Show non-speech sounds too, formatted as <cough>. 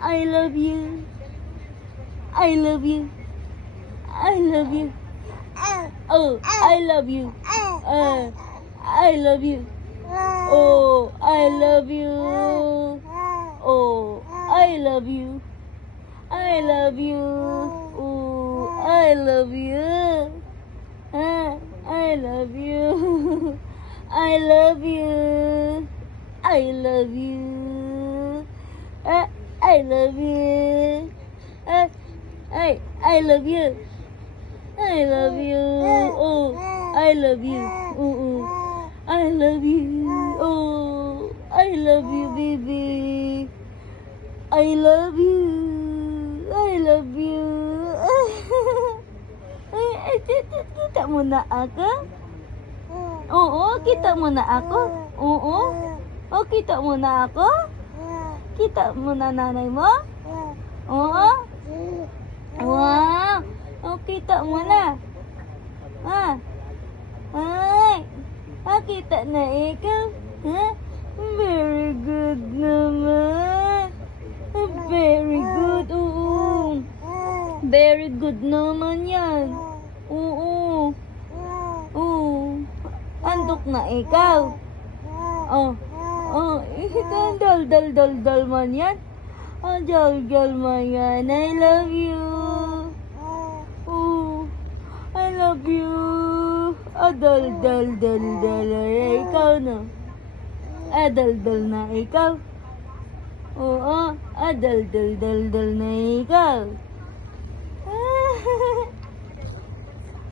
I love you. I love you. I love you. Oh, I love you. Uh, I love you. Oh, I love you. Oh, I love you. I love you. Oh, I love you. Ah, I love you. I love you. I love you. Ah, I love you. Ah, I I love you. I love you. Oh, I love you. Oh, oh. I love you. Oh, I love you, baby. I love you. I love you. Ay, <laughs> kita, mo na ako? Oo, kita mo na ako? Oo. Oh, kita mo na ako? Kita mo na nanay mo? Oo. Wow. Oh, kita mo na. Ha? Ay. Ah, kita na ikaw. Ha? Very good naman. Very good. Oo. Very good naman yan. Oo. Oo. Andok na ikaw. Oh. Ang dol, dol, dol, dol man yan. Ang dol, dol man yan. I love you. Oh, I love you. Oh, dol, dol, dol, dol. Ay, ikaw na. Ah, dol, dol na ikaw. Oo, ah, dol, dol, dol, dol na ikaw. Ah, <laughs>